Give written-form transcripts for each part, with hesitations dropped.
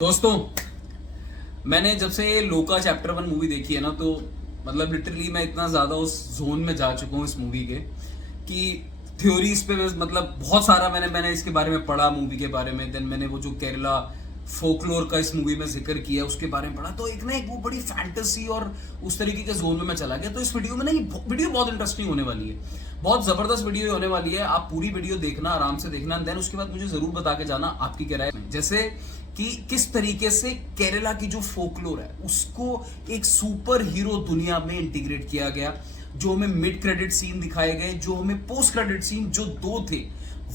दोस्तों, मैंने जब से ये लोका चैप्टर 1 मूवी देखी है ना, तो मतलब लिटरली मैं इतना ज्यादा उस जोन में जा चुका हूँ इस मूवी के कि थ्योरीज पे मतलब बहुत सारा मैंने इसके बारे में पढ़ा, मूवी के बारे में। देन मैंने वो जो केरला फोकलोर का इस मूवी में जिक्र किया उसके बारे में पढ़ा, तो एक वो बड़ी फैंटेसी और उस तरीके के जोन में मैं चला गया। तो इस वीडियो में ना, ये वीडियो बहुत इंटरेस्टिंग होने वाली है, बहुत जबरदस्त वीडियो होने वाली है। आप पूरी वीडियो देखना, आराम से देखना, देन उसके बाद मुझे जरूर बता के जाना आपकी क्या राय है। जैसे कि किस तरीके से केरला की जो फोकलोर है उसको एक सुपर हीरो दुनिया में इंटीग्रेट किया गया, जो हमें मिड क्रेडिट सीन दिखाए गए, जो हमें पोस्ट क्रेडिट सीन जो 2 थे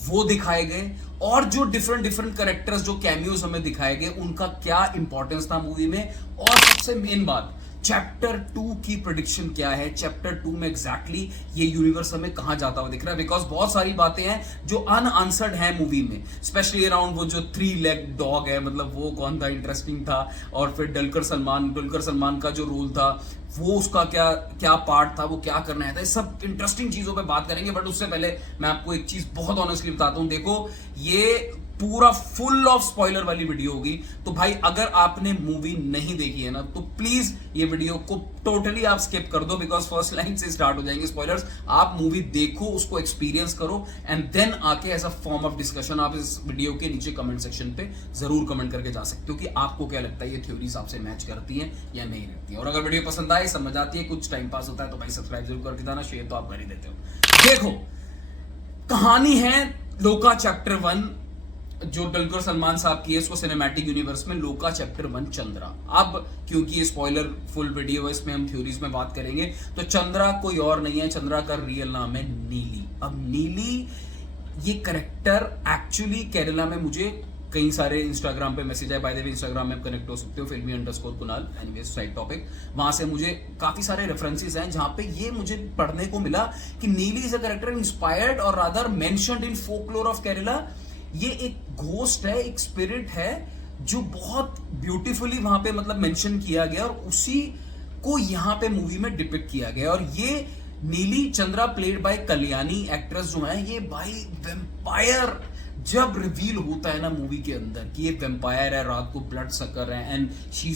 वो दिखाए गए, और जो डिफरेंट डिफरेंट कैरेक्टर्स जो कैमियोज हमें दिखाए गए उनका क्या इंपॉर्टेंस था मूवी में। और सबसे मेन बात, चैप्टर 2 की प्रेडिक्शन क्या है, चैप्टर 2 में एग्जैक्टली ये यूनिवर्स हमें कहां जाता हुआ दिख रहा है। बिकॉज बहुत सारी बातें हैं जो अनआंसर्ड है मूवी में, स्पेशली अराउंड वो जो 3 लेग डॉग है, मतलब वो कौन था, इंटरेस्टिंग था। और फिर दुलकर सलमान का जो रोल था, वो उसका क्या क्या पार्ट था, वो क्या करना है था, सब इंटरेस्टिंग चीजों पे बात करेंगे। बट उससे पहले मैं आपको एक चीज बहुत ऑनेस्टली बताता हूं। देखो, ये पूरा फुल ऑफ स्पॉइलर वाली वीडियो होगी, तो भाई अगर आपने मूवी नहीं देखी है ना, तो प्लीज ये वीडियो को टोटली आप स्किप कर दो, बिकॉज फर्स्ट लाइन से स्टार्ट हो जाएंगे स्पॉयलर्स। आप मूवी देखो, उसको एक्सपीरियंस करो, एंड देन आके as a form of discussion आप इस वीडियो के नीचे कमेंट सेक्शन पे जरूर कमेंट करके जा सकते हो कि आपको क्या लगता है, ये थ्योरीज आपसे मैच करती हैं या नहीं करती है। और अगर वीडियो पसंद आए, समझ आती है, कुछ टाइम पास होता है, तो भाई सब्सक्राइब जरूर करके जाना, शेयर तो आप कर ही देते हो। देखो, कहानी है लोका चैप्टर 1 जो दुलकर सलमान साहब की है, इसको सिनेमैटिक यूनिवर्स में लोका चैप्टर 1 चंद्रा। अब क्योंकि ये स्पॉइलर फुल वीडियो है, इसमें हम थ्योरीज में बात करेंगे, तो चंद्रा कोई और नहीं है, चंद्रा का रियल नाम है नीली। अब नीली ये करेक्टर एक्चुअली केरला में, मुझे कई सारे इंस्टाग्राम पे मैसेज आए, बाय द वे इंस्टाग्राम में आप कनेक्ट हो सकते हो, filmy_kunal, एनीवेज साइड टॉपिक, वहां से मुझे काफी सारे रेफरेंसेस हैं जहां पे ये मुझे पढ़ने को मिला कि नीली इज अ करेक्टर इंस्पायर्ड और rather mentioned in folklore of Kerala. ये एक घोस्ट है, एक स्पिरिट है, जो बहुत ब्यूटीफुली वहां पे मतलब मेंशन किया गया, और उसी को यहां पे मूवी में डिपिक्ट किया गया। और ये नीली Chandra played by Kalyani actress जो है, ये भाई वेम्पायर जब रिवील होता है ना मूवी के अंदर कि ये वेम्पायर है, रात को ब्लड सकर है, एंड शी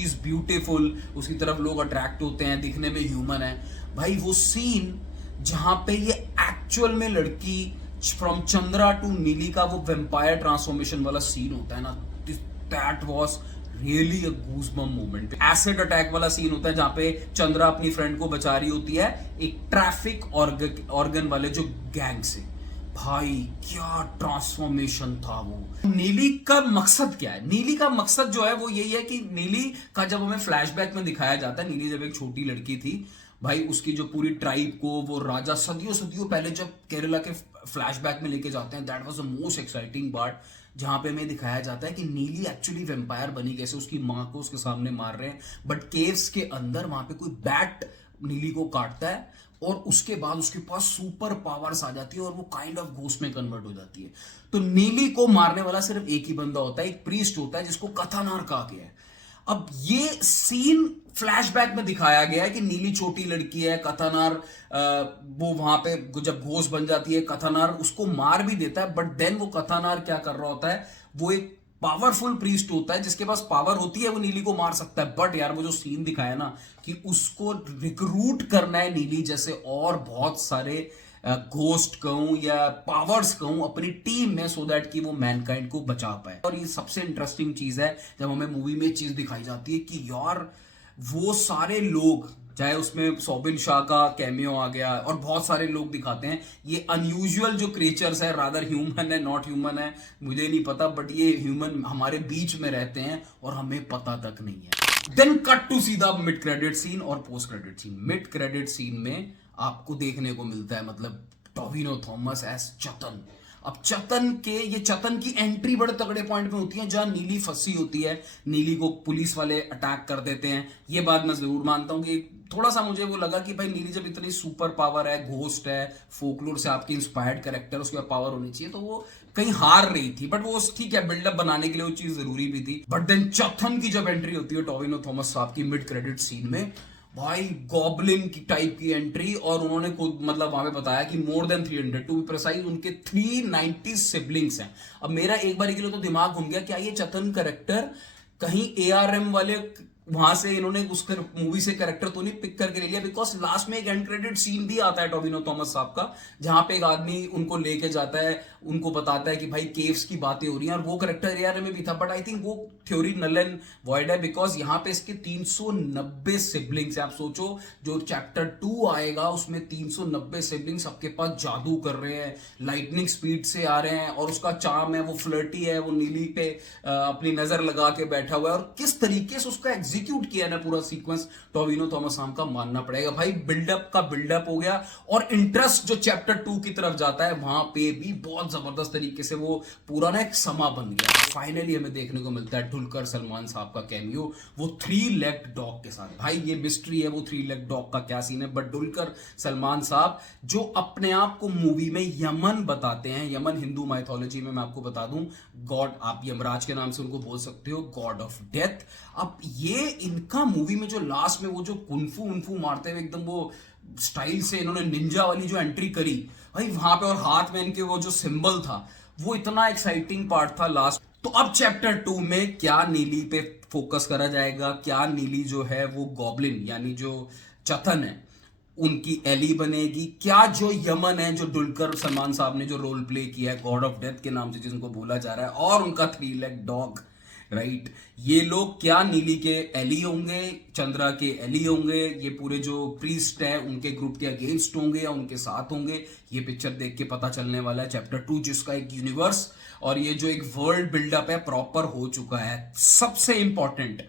इज ब्यूटीफुल, उसकी तरफ लोग अट्रैक्ट होते हैं, दिखने में ह्यूमन है। भाई वो सीन जहां पे ये एक्चुअल में लड़की फ्रॉम चंद्रा टू नीली का वो वेम्पायर ट्रांसफॉर्मेशन वाला सीन होता है ना, that was really a goosebump moment. Acid attack वाला सीन होता है जहां पे चंद्रा अपनी फ्रेंड को बचा रही होती है एक ट्रैफिक ऑर्गन वाले जो गैंग से। भाई क्या ट्रांसफॉर्मेशन था वो। नीली का मकसद क्या है? नीली का मकसद जो है वो यही है कि नीली का जब हमें फ्लैशबैक में दिखाया जाता है, नीली जब एक छोटी लड़की थी, भाई उसकी जो पूरी ट्राइब को वो राजा सदियों सदियों पहले जब केरला के फ्लैशबैक में लेके जाते हैं, that was the most exciting part, जहां पे हमें दिखाया जाता है कि नीली एक्चुअली वेम्पायर बनी कैसे। उसकी मां को उसके सामने मार रहे हैं, बट केव्स के अंदर वहां पे कोई बैट नीली को काटता है, और उसके बाद उसके पास सुपर पावर्स आ जाती है और वो काइंड ऑफ घोस्ट में कन्वर्ट हो जाती है। तो नीली को मारने वाला सिर्फ एक ही बंदा होता है, एक प्रीस्ट होता है जिसको कथानार कहा गया है। अब ये सीन फ्लैशबैक में दिखाया गया है कि नीली छोटी लड़की है, कथानार वो वहां पे जब घोस्ट बन जाती है, कथानार उसको मार भी देता है, बट देन वो कथानार क्या कर रहा होता है, वो एक पावरफुल प्रीस्ट होता है जिसके पास पावर होती है, वो नीली को मार सकता है। बट यार वो जो सीन दिखाया ना कि उसको रिक्रूट करना है नीली जैसे और बहुत सारे घोस्ट कहूं या पावर्स कहूं अपनी टीम में, सो दैट कि वो मैनकाइंड को बचा पाए। और ये सबसे इंटरेस्टिंग चीज है जब हमें मूवी में चीज दिखाई जाती है कि यार वो सारे लोग, चाहे उसमें सोबिन शाह का कैमियो आ गया और बहुत सारे लोग दिखाते हैं, ये अनयूजुअल जो क्रिएचर्स है, रादर ह्यूमन है नॉट ह्यूमन है मुझे नहीं पता, बट ये ह्यूमन हमारे बीच में रहते हैं और हमें पता तक नहीं है। देन कट टू सीधा मिड क्रेडिट सीन और post credit scene. Mid credit scene में आपको देखने को मिलता है मतलब टोविनो थॉमस एज चतन। अब चतन की एंट्री बड़े तगड़े पॉइंट में होती है जहां नीली फंसी होती है, नीली को पुलिस वाले अटैक कर देते हैं। ये बात मैं जरूर मानता हूं कि थोड़ा सा मुझे वो लगा कि भाई नीली जब इतनी सुपर पावर है, घोस्ट है, फोकलोर से आपकी इंस्पायर्ड कैरेक्टर, उसके बाद पावर होनी चाहिए, तो वो कहीं हार रही थी। बट वो ठीक है, बिल्डअप बनाने के लिए वो चीज जरूरी भी थी। बट देन चतन की जब एंट्री होती है टोविनो थॉमस साहब की मिड क्रेडिट सीन में, भाई गॉबलिन की टाइप की एंट्री, और उन्होंने खुद मतलब वहां पे बताया कि more than 300 to be precise उनके 390 सिबलिंग्स हैं। अब मेरा एक बार के लिए तो दिमाग घूम गया, क्या ये चतन करेक्टर कहीं एआरएम वाले वहां से इन्होंने उस मूवी से कैरेक्टर तो नहीं पिक करके ले लिया? बिकॉज लास्ट में एक एंड क्रेडिट सीन भी आता है टोविनो थॉमस साहब का, जहां पे एक आदमी उनको लेके जाता है, उनको बताता है कि भाई केव्स की बातें हो रही हैं, और वो कैरेक्टर एआरएम में भी था। बट आई थिंक वो थ्योरी नल एंड वॉइड है, बिकॉज यहाँ पे इसके 390 सिबलिंग्स है। आप सोचो जो चैप्टर 2 आएगा उसमें 390 सिबलिंग्स सबके पास जादू कर रहे हैं, लाइटनिंग स्पीड से आ रहे हैं, और उसका चार्म है, वो फ्लर्टी है, वो नीली पे अपनी नजर लगा के बैठा हुआ है, और किस तरीके से उसका एग्जीक्यूट किया ना पूरा सीक्वेंस टोविनो थॉमस नाम का मानना पड़ेगा भाई। बिल्डअप का बिल्डअप हो गया, और इंटरेस्ट जो चैप्टर 2 की तरफ जाता है वहां पे भी बहुत जबरदस्त तरीके से वो पूरा ना एक समा बन गया। फाइनली हमें देखने को मिलता है डुलकर सलमान साहब का कैमियो, वो 3 लेग्ड डॉग के साथ। भाई ये मिस्ट्री है वो 3 लेग्ड डॉग का क्या सीन है, बट डुलकर सलमान साहब जो अपने आप को मूवी में यमन बताते हैं, यमन हिंदू माइथोलॉजी में मैं आपको बता दूं गॉड, आप यमराज के नाम से उनको बोल सकते हो, गॉड ऑफ डेथ। अब ये इनका मूवी में जो लास्ट में वो जो कुनफू उनफू मारते हुए एकदम वो स्टाइल से इन्होंने निंजा वाली जो एंट्री करी भाई वहां पे, और हाथ में इनके वो जो सिंबल था, वो इतना एक्साइटिंग पार्ट था लास्ट। तो अब चैप्टर 2 में क्या नीली पे फोकस करा जाएगा, क्या नीली जो है वो गॉबलिन यानी जो चतन है उनकी एली बनेगी, क्या जो यमन है जो डुलकर सलमान साहब ने जो रोल प्ले किया है गॉड ऑफ डेथ के नाम से जिनको बोला जा रहा है, और उनका 3 लेग डॉग राइट, ये लोग क्या नीली के एली होंगे, चंद्रा के एली होंगे, ये पूरे जो प्रीस्ट है उनके ग्रुप के अगेंस्ट होंगे या उनके साथ होंगे, ये पिक्चर देख के पता चलने वाला है। चैप्टर 2 जिसका एक यूनिवर्स और ये जो एक वर्ल्ड बिल्डअप है प्रॉपर हो चुका है। सबसे इंपॉर्टेंट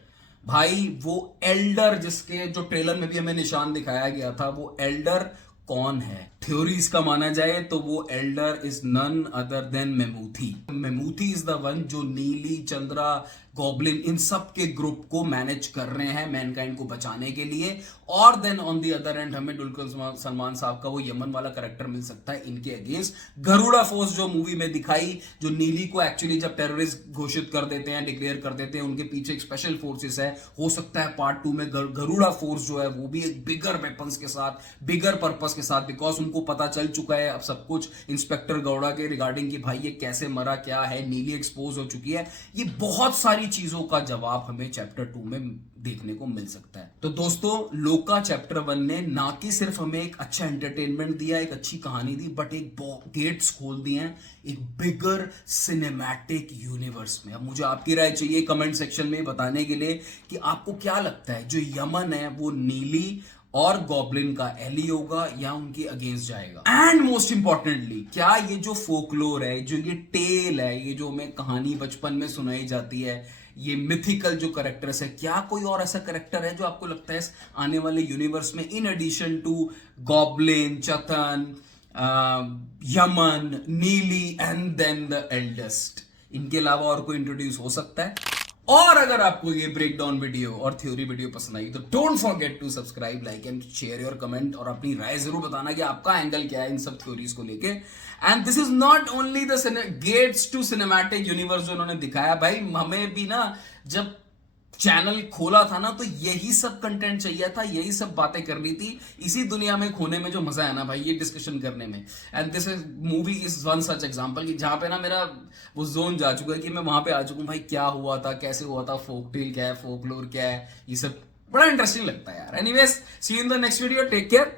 भाई वो एल्डर जिसके जो ट्रेलर में भी हमें निशान दिखाया गया था, वो एल्डर कौन है? थ्योरीज का माना जाए तो वो elder is none other than मेमूथी। मेमूथी इज द वन जो नीली, चंद्रा, गॉबलिन इन सब के ग्रुप को मैनेज कर रहे हैं मैनकाइंड को बचाने के लिए। और then on the other end हमें दुलकर सलमान साहब का वो यमन वाला कैरेक्टर मिल सकता है इनके अगेंस्ट। गरुड़ा फोर्स जो मूवी में दिखाई, जो नीली को एक्चुअली जब टेररिस्ट घोषित कर देते हैं, डिक्लेयर कर देते हैं, उनके पीछे एक स्पेशल फोर्सेस है। हो सकता है पार्ट 2 में गरुड़ा फोर्स जो है वो भी एक बिगर वेपन्स के साथ, बिगर पर्पस के साथ, बिकॉज उनको पता चल चुका है अब सब कुछ इंस्पेक्टर गौड़ा के रिगार्डिंग कि भाई ये कैसे मरा, क्या है, नीली एक्सपोज हो चुकी है। ये बहुत सारी चीजों का जवाब हमें चैप्टर 2 में देखने को मिल सकता है। तो दोस्तों लोका चैप्टर 1 ने ना कि सिर्फ हमें एक अच्छा एंटरटेनमेंट दिया, एक अच्छी कहानी दी, बट एक गेट्स खोल दिए हैं एक बिगर सिनेमैटिक यूनिवर्स में। अब मुझे आपकी राय चाहिए कमेंट सेक्शन में बताने के लिए कि आपको क्या लगता है जो यमन है वो नीली और गॉबलिन का एली होगा या उनके अगेंस्ट जाएगा। एंड मोस्ट इंपॉर्टेंटली क्या ये जो फोकलोर है, जो ये टेल है, ये जो हमें कहानी बचपन में सुनाई जाती है, ये मिथिकल जो कैरेक्टर्स है, क्या कोई और ऐसा कैरेक्टर है जो आपको लगता है आने वाले यूनिवर्स में इन एडिशन टू गॉबलिन, चतन, यमन, Neeli and then the eldest, इनके अलावा और कोई इंट्रोड्यूस हो सकता है? और अगर आपको ये ब्रेक डाउन वीडियो और थ्योरी वीडियो पसंद आई तो don't forget to subscribe, like and share your comment, और अपनी राय जरूर बताना कि आपका एंगल क्या है इन सब थ्योरीज को लेके। And this is not only the gates to cinematic universe जो उन्होंने दिखाया, भाई हमें भी ना जब चैनल खोला था ना तो यही सब कंटेंट चाहिए था, यही सब बातें करनी थी, इसी दुनिया में खोने में जो मजा है ना भाई ये डिस्कशन करने में। And this is movie is one such example कि जहां पे ना मेरा वो जोन जा चुका है कि मैं वहां पे आ चुका हूं, भाई क्या हुआ था, कैसे हुआ था, फोक टेल क्या है, फोकलोर क्या है, ये सब बड़ा इंटरेस्टिंग लगता है यार। Anyways see you in the next video, take care.